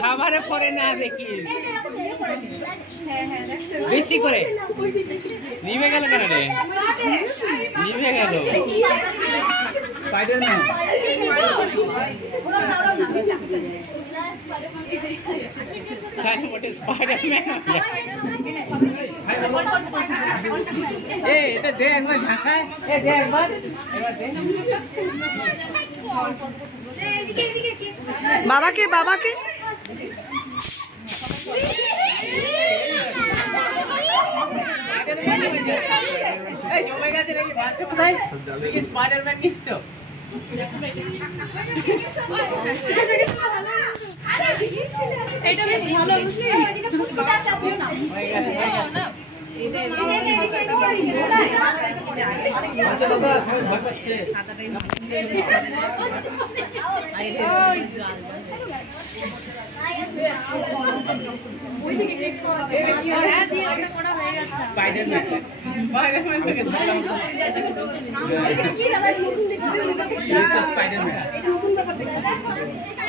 খাবারে পরে না দেখি বেশি করে নিভে গেল কেন রে? নিভে গেল স্পাইডারম্যান। এটা দে একবার ঝাঁকায়, দে একবার, বাবাকে বাবাকে জমে গেছে নাকি ভাত কোথায়? দেখি স্পাইডারম্যান নিচ্ছ। এটা বেশ ভালো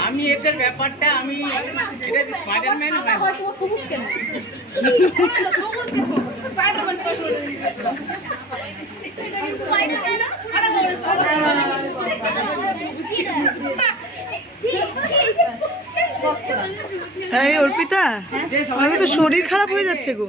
আমি এটার ব্যাপারটা আমি এটা স্পাইডারম্যান সবুজ কেন অর্পিতা, আমি তো শরীর খারাপ হয়ে যাচ্ছে গো।